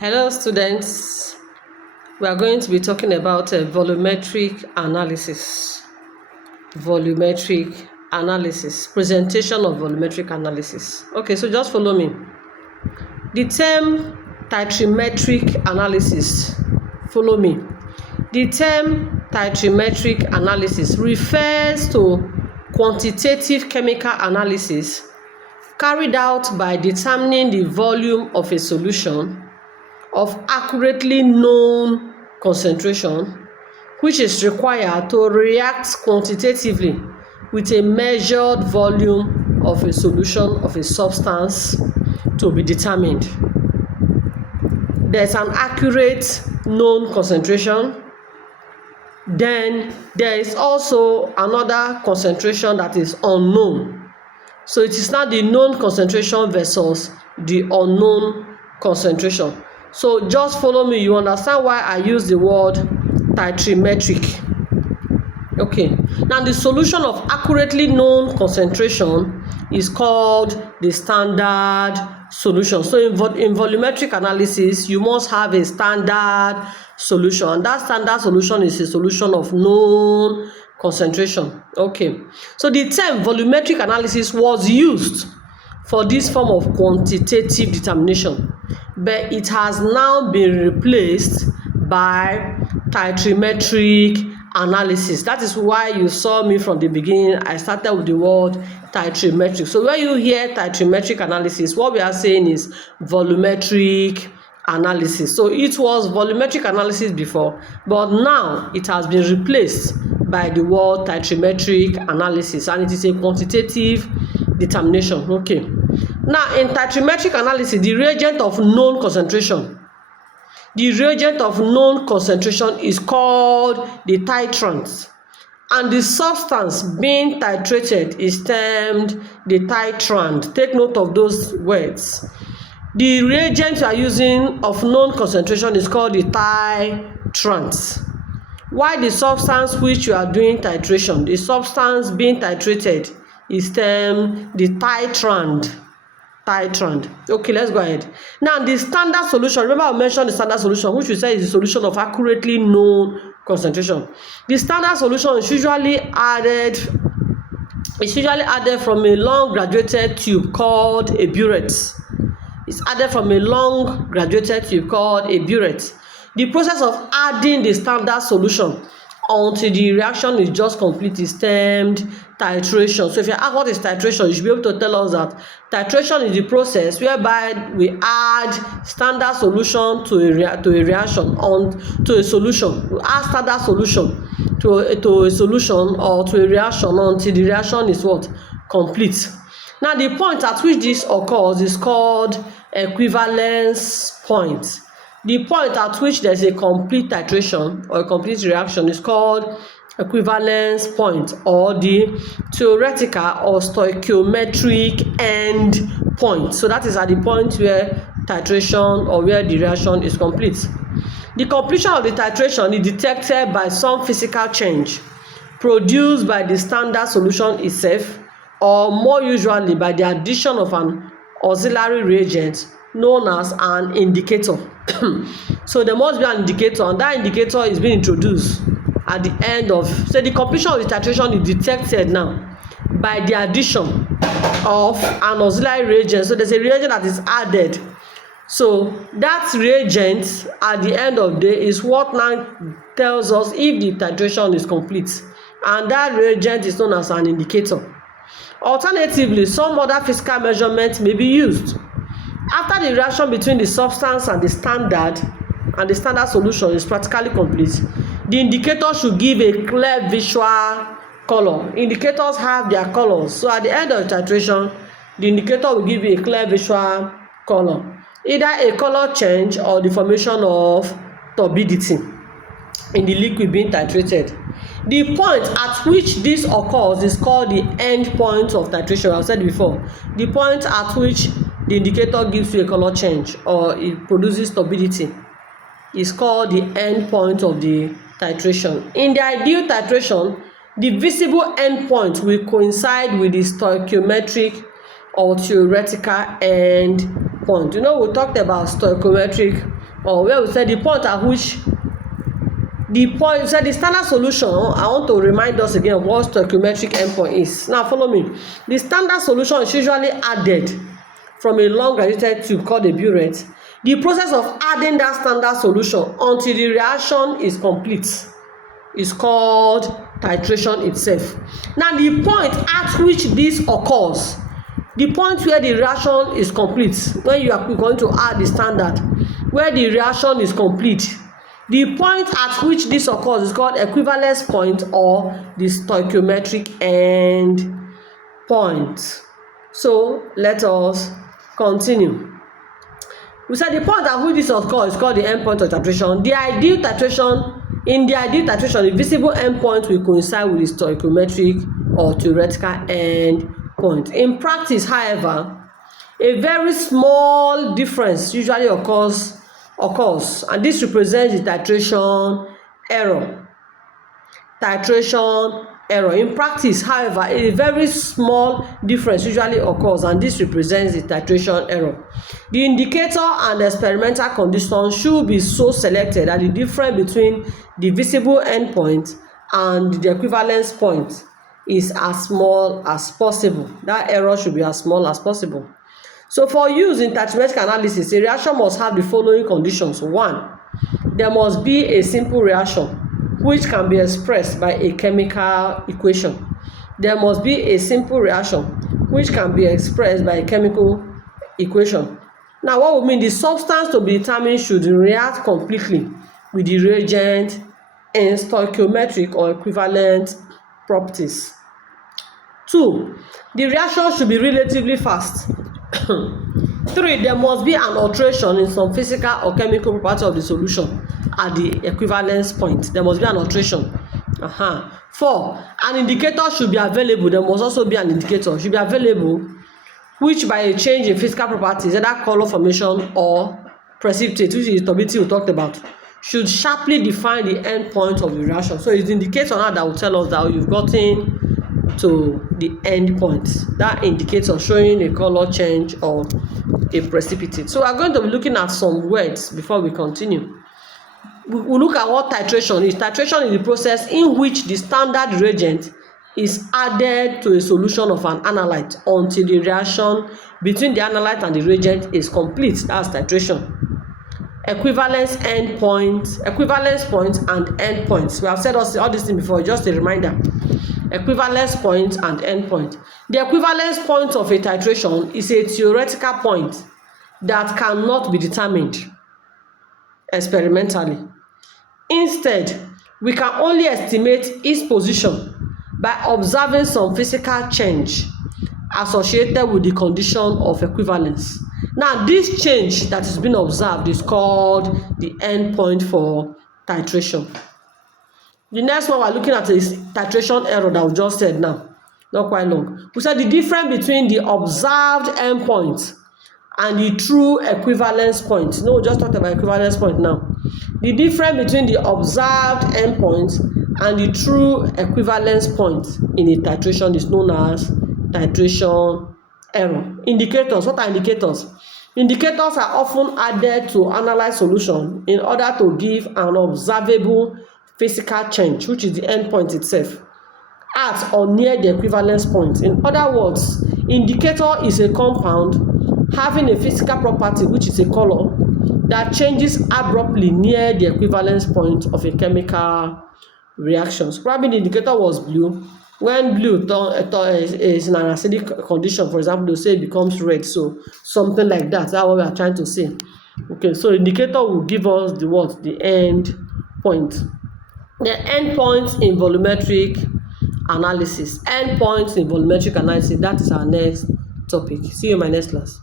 Hello students, we are going to be talking about volumetric analysis. Volumetric analysis, presentation of volumetric analysis. Okay, so just follow me. The term titrimetric analysis, follow me. The term titrimetric analysis refers to quantitative chemical analysis carried out by determining the volume of a solution of accurately known concentration, which is required to react quantitatively with a measured volume of a solution of a substance to be determined. There's an accurate known concentration. Then there is also another concentration that is unknown. So it is not the known concentration versus the unknown concentration. So just follow me, you understand why I use the word titrimetric. Okay, now the solution of accurately known concentration is called the standard solution. So in volumetric analysis, you must have a standard solution, and that standard solution is a solution of known concentration. Okay, so the term volumetric analysis was used for this form of quantitative determination, but it has now been replaced by titrimetric analysis. That is why you saw me from the beginning. I started with the word titrimetric. So when you hear titrimetric analysis, what we are saying is volumetric analysis. So it was volumetric analysis before, but now it has been replaced by the word titrimetric analysis, and it is a quantitative determination. Okay, now in titrimetric analysis, the reagent of known concentration is called the titrant, and the substance being titrated is termed the titrant. Take note of those words. The reagent you are using of known concentration is called the titrant, while the substance which you are doing titration, the substance being titrated, is termed the titrant. Okay, let's go ahead. Now the standard solution, remember I mentioned the standard solution, which we say is the solution of accurately known concentration. The standard solution is usually added from a long graduated tube called a burette. It's added from a long graduated tube called a burette. The process of adding the standard solution until the reaction is just complete is termed titration. So if you ask what is titration, you should be able to tell us that titration is the process whereby we add standard solution to a reaction to a solution. We add standard solution to a solution or to a reaction until the reaction is what? Complete. Now the point at which this occurs is called equivalence point. The point at which there is a complete titration or a complete reaction is called equivalence point, or the theoretical or stoichiometric end point. So that is at the point where titration or where the reaction is complete. The completion of the titration is detected by some physical change produced by the standard solution itself, or more usually by the addition of an auxiliary reagent known as an indicator. So there must be an indicator, and that indicator is being introduced at the end of, so the completion of the titration is detected now by the addition of an auxiliary reagent. So there's a reagent that is added. So that reagent at the end of the day is what now tells us if the titration is complete, and that reagent is known as an indicator. Alternatively, some other physical measurements may be used. After the reaction between the substance and the standard solution is practically complete, the indicator should give a clear visual color. Indicators have their colors. So at the end of the titration, the indicator will give you a clear visual color, either a color change or the formation of turbidity in the liquid being titrated. The point at which this occurs is called the end point of titration. I've said before, the point at which the indicator gives you a color change or it produces turbidity is called the end point of the titration. In the ideal titration, the visible end point will coincide with the stoichiometric or theoretical end point. You know, we talked about stoichiometric or where we say the point at which the standard solution. I want to remind us again of what stoichiometric endpoint is. Now follow me. The standard solution is usually added from a long graduated tube called a burette. The process of adding that standard solution until the reaction is complete is called titration itself. Now the point at which this occurs, the point where the reaction is complete, when you are going to add the standard, where the reaction is complete, the point at which this occurs is called equivalence point or the stoichiometric end point. So let us continue. We said the point at which this occurs is called the endpoint of titration. In the ideal titration, the visible endpoint will coincide with the stoichiometric or theoretical endpoint. In practice, however, a very small difference usually occurs, and this represents the titration error. In practice, however, a very small difference usually occurs, and this represents the titration error. The indicator and experimental conditions should be so selected that the difference between the visible endpoint and the equivalence point is as small as possible. That error should be as small as possible. So for use in volumetric analysis, a reaction must have the following conditions. 1, there must be a simple reaction which can be expressed by a chemical equation. There must be a simple reaction which can be expressed by a chemical equation. Now, what we mean, the substance to be determined should react completely with the reagent in stoichiometric or equivalent properties. 2, the reaction should be relatively fast. 3, there must be an alteration in some physical or chemical property of the solution at the equivalence point. There must be an alteration. 4, an indicator should be available. There must also be an indicator should be available which by a change in physical properties, either color formation or precipitate, which is the turbidity we talked about, should sharply define the end point of the reaction. So it's the indicator now that will tell us that you've gotten to the end point. That indicator showing a color change or a precipitate. So we're going to be looking at some words before we continue. We'll look at what titration is. Titration is the process in which the standard reagent is added to a solution of an analyte until the reaction between the analyte and the reagent is complete. That's titration. Equivalence point and endpoints. We have said all these things before, just a reminder. Equivalence point and endpoint. The equivalence point of a titration is a theoretical point that cannot be determined experimentally. Instead, we can only estimate its position by observing some physical change associated with the condition of equivalence. Now, this change that is being observed is called the endpoint for titration. The next one we're looking at is titration error that we just said now, not quite long. We said the difference between the observed endpoint and the true equivalence point. No, we just talked about equivalence point now. The difference between the observed endpoint and the true equivalence point in a titration is known as titration error. Indicators. What are indicators? Indicators are often added to analyze solution in order to give an observable physical change, which is the endpoint itself, at or near the equivalence point. In other words, indicator is a compound having a physical property, which is a color, that changes abruptly near the equivalence point of a chemical reaction. So probably the indicator was blue. When blue is in an acidic condition, for example, they'll say it becomes red. So something like that. That's what we are trying to say. Okay, so indicator will give us the what? The end point. The endpoints in volumetric analysis. Endpoints in volumetric analysis. That is our next topic. See you in my next class.